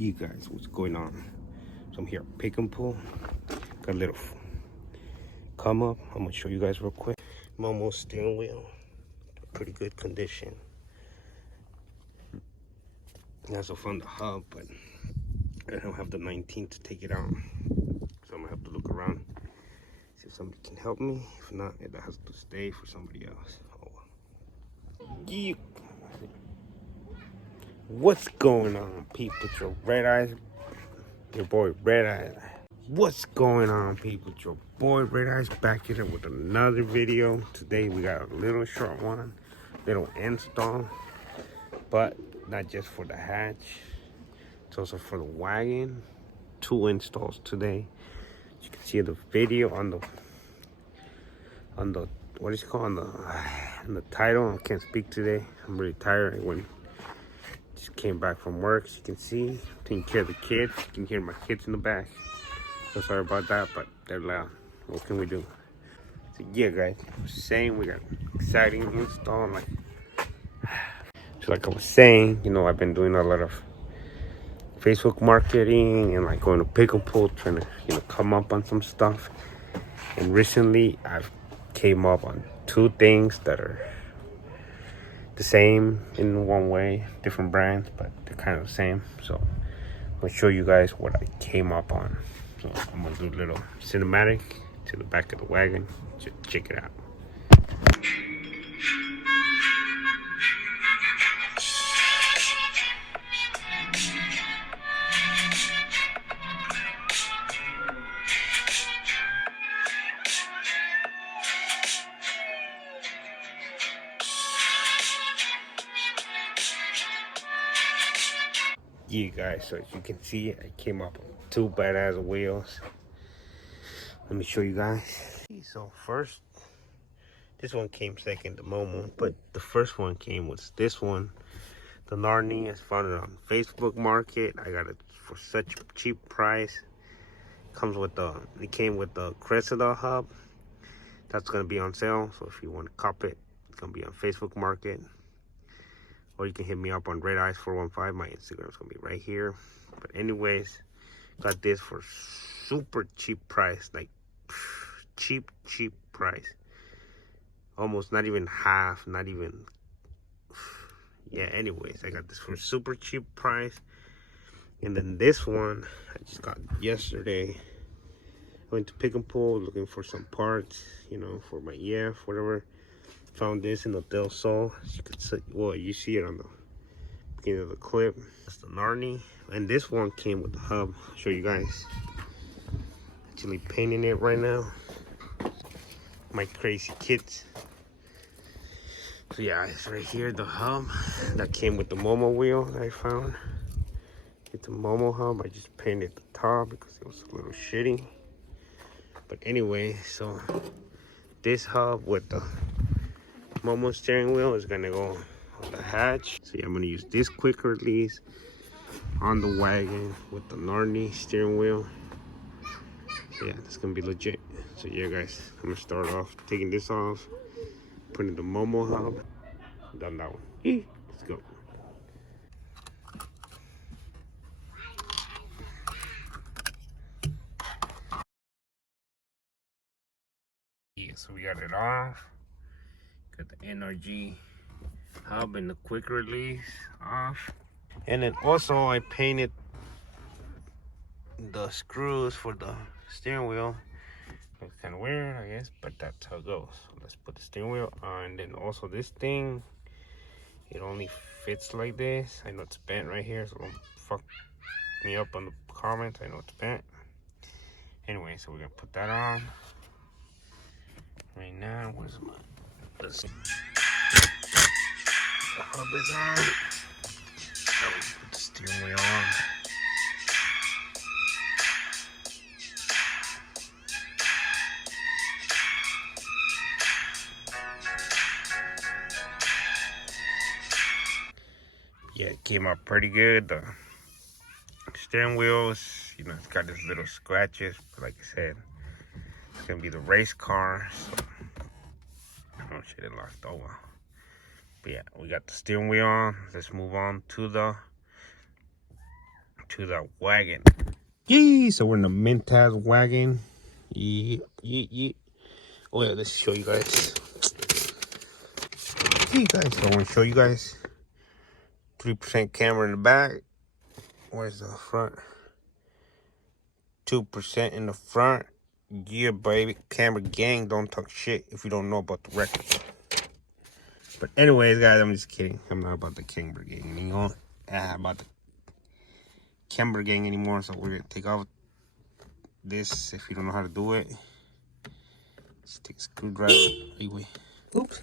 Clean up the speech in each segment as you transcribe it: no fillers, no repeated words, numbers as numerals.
You guys, what's going on? So I'm here, pick and pull. Got a little come up. I'm gonna show you guys real quick. Momo's steering wheel, pretty good condition. Also found the hub, but I don't have the 19 to take it out, so I'm gonna have to look around, see if somebody can help me. If not, it has to stay for somebody else. Yeah. What's going on, people? It's your red eyes, your boy Red Eyes. What's going on, people? It's your boy Red Eyes back here with another video. Today we got a little short one, little install, but not just for the hatch, it's also for the wagon. 2 installs today. As you can see the video on the what is it called, on the title. I can't speak today. I'm really tired. Just came back from work, as you can see, taking care of the kids. You can hear my kids in the back. So sorry about that, but they're loud. What can we do? So yeah, guys, saying we got exciting install. Like I was saying, I've been doing a lot of Facebook marketing and like going to pick and pull, trying to come up on some stuff. And recently, I've came up on 2 things that are the same in one way, different brands, but they're kind of the same. So I'm gonna show you guys what I came up on. So I'm gonna do a little cinematic to the back of the wagon. Just check it out. Yeah, guys, so as you can see, I came up with 2 badass wheels. Let me show you guys. So first, this one came second, the Momo, but the first one came with this one, the Narni. I found it on Facebook Market. I got it for such a cheap price. It came with the Cressida hub. That's gonna be on sale. So if you want to cop it, it's gonna be on Facebook Market. Or you can hit me up on Red Eyes 415. My Instagram is gonna be right here. But anyways, got this for super cheap price, like cheap price. Almost not even half, not even. Yeah, anyways, I got this for super cheap price. And then this one I just got yesterday. I went to pick and pull looking for some parts, for my EF, whatever. Found this in the Del Sol. As you could see, well, you see it on the beginning of the clip. That's the Narni. And this one came with the hub. I'll show you guys. Actually painting it right now. My crazy kids. So yeah, it's right here, the hub that came with the Momo wheel that I found. It's a Momo hub. I just painted the top because it was a little shitty. But anyway, so this hub with the Momo steering wheel is gonna go on the hatch. So yeah, I'm gonna use this quick release on the wagon with the Narni steering wheel. So yeah, that's gonna be legit. So yeah, guys, I'm gonna start off taking this off, putting the Momo hub. Done that one. Let's go. Yeah, so we got it off. Got the NRG hub and the quick release off. And then also I painted the screws for the steering wheel. It's kind of weird, I guess, but that's how it goes. So let's put the steering wheel on. And then also this thing, it only fits like this. I know it's bent right here, so don't fuck me up on the comments. I know it's bent. Anyway, so we're gonna put that on right now. Where's my? Let's see. The hub is on. Now we put the steering wheel on. Yeah, it came out pretty good. The steering wheels, it's got these little scratches, but like I said, it's gonna be the race car. So oh shit, it lost. Oh well. But yeah, we got the steering wheel on. Let's move on to the to the wagon. Yee! So we're in the Mintaz wagon. Yeah. Oh yeah, let's show you guys. See you guys. So I want to show you guys. 3% camera in the back. Where's the front? 2% in the front. Yeah, baby. Camera gang. Don't talk shit if you don't know about the record. But anyways, guys, I'm just kidding. I'm not about the camera gang anymore. About the camera gang anymore. So we're gonna take off this. If you don't know how to do it, just take a screwdriver. Anyway, oops.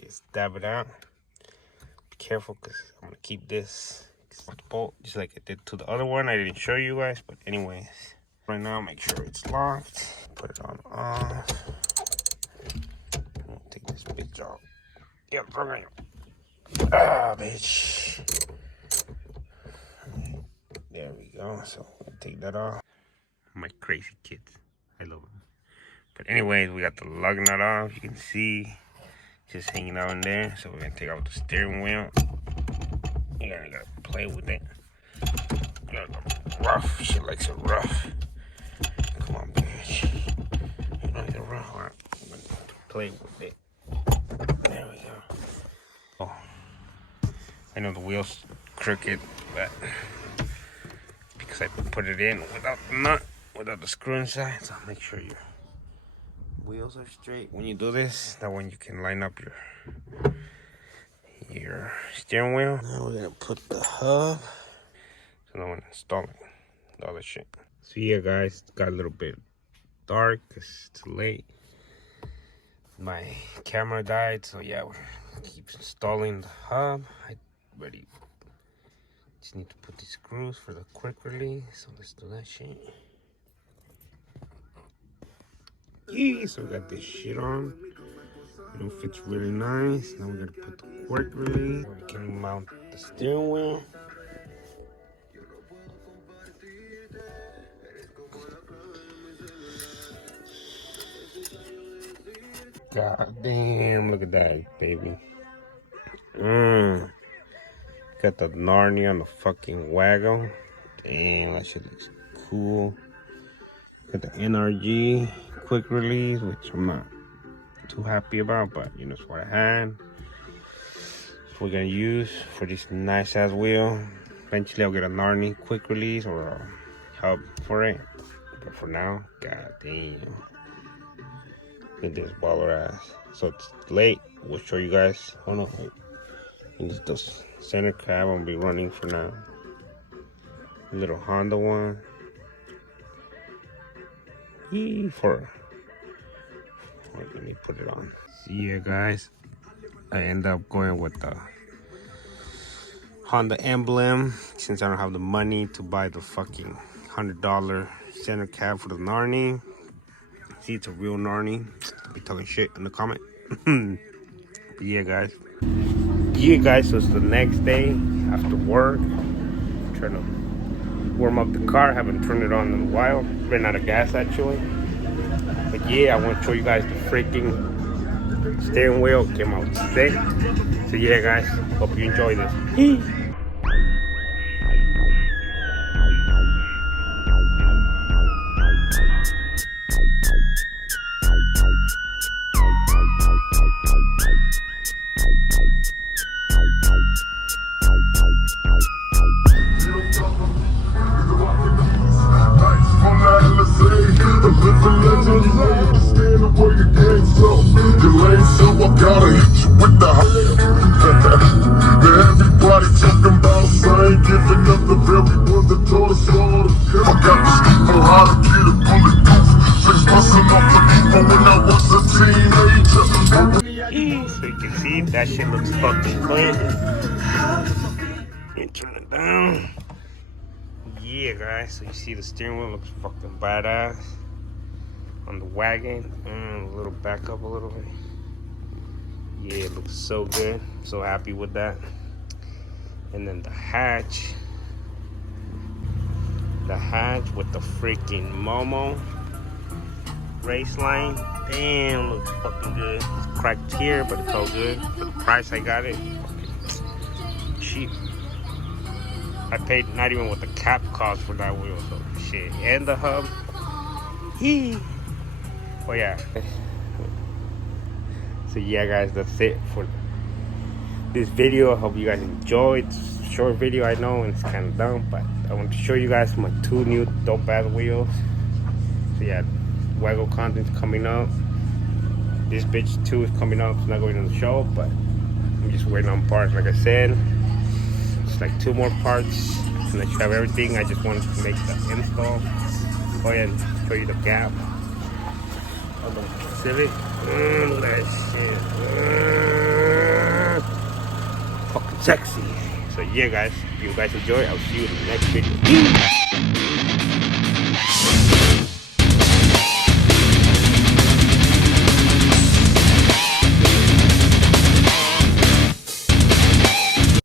Just dab it out. Be careful, cause I'm gonna keep this bolt just like I did to the other one. I didn't show you guys, but anyways, right now make sure it's locked. Put it on off. Take this bitch off. Yeah, bring it. Ah, bitch. There we go. So take that off. My crazy kids, I love them. But anyways, we got the lug nut off. You can see just hanging out in there. So we're gonna take out the steering wheel. You gotta play with it. You gotta go rough. She likes it rough. Come on, bitch. You know you're rough. Right? Play with it. There we go. Oh, I know the wheel's crooked, but because I put it in without the nut, without the screw inside, so make sure your wheels are straight when you do this. That one you can line up your steering wheel. Now we're gonna put the hub. So now I'm installing the other shit. So yeah, guys, it got a little bit dark because it's late. My camera died, so yeah, we're keep installing the hub. I already just need to put these screws for the quick release. So let's do that shit. Yeah, so we got this shit on. It fits really nice. Now we're gonna put the quick release. We can mount the steering wheel. God damn, look at that, baby. Got the Narnia on the fucking wago. Damn, that shit looks cool. Got the NRG quick release, which I'm not too happy about, but you know, it's what I had. So we're gonna use for this nice ass wheel. Eventually I'll get a Narnia quick release or a hub for it. But for now, god damn. Look at this baller ass. So it's late. We'll show you guys. Oh no. And this the center cab I'll be running for now. A little Honda one. Let me put it on. See ya, guys. I end up going with the Honda emblem since I don't have the money to buy the fucking $100 center cab for the Narnia. See, it's a real Narnia. I'll be talking shit in the comment. But yeah, guys. Yeah, guys, so it's the next day after work. I'm trying to warm up the car. Haven't turned it on in a while. Ran out of gas, actually. But yeah, I want to show you guys the freaking steering wheel. Came out sick. So yeah, guys, hope you enjoy this. Everybody talking about same, giving up the very ones that told us all. I got the scoop on how to get it bulletproof. Face busting off the people when I was a teenager. So you can see that shit looks fucking clean. And turn it down. Yeah, guys. So you see the steering wheel looks fucking badass on the wagon. A little back up a little bit. Yeah, it looks so good. So happy with that. And then the hatch with the freaking Momo race line. Damn, looks fucking good. It's cracked here, but it's all good. For the price I got it, cheap. I paid not even what the cap cost for that wheel, so shit. And the hub. Oh yeah. So yeah guys, that's it for this video. I hope you guys enjoyed. It's a short video, I know, and it's kind of dumb, but I want to show you guys my 2 new dope ass wheels. So yeah, wago content coming up. This bitch too is coming up. It's not going on the show, but I'm just waiting on parts. Like I said, it's like 2 more parts, and I should have everything. I just wanted to make the install. Oh yeah, and show you the gap on the Civic. Look at that shit. Fucking sexy. So yeah guys, if you guys enjoy, I'll see you in the next video.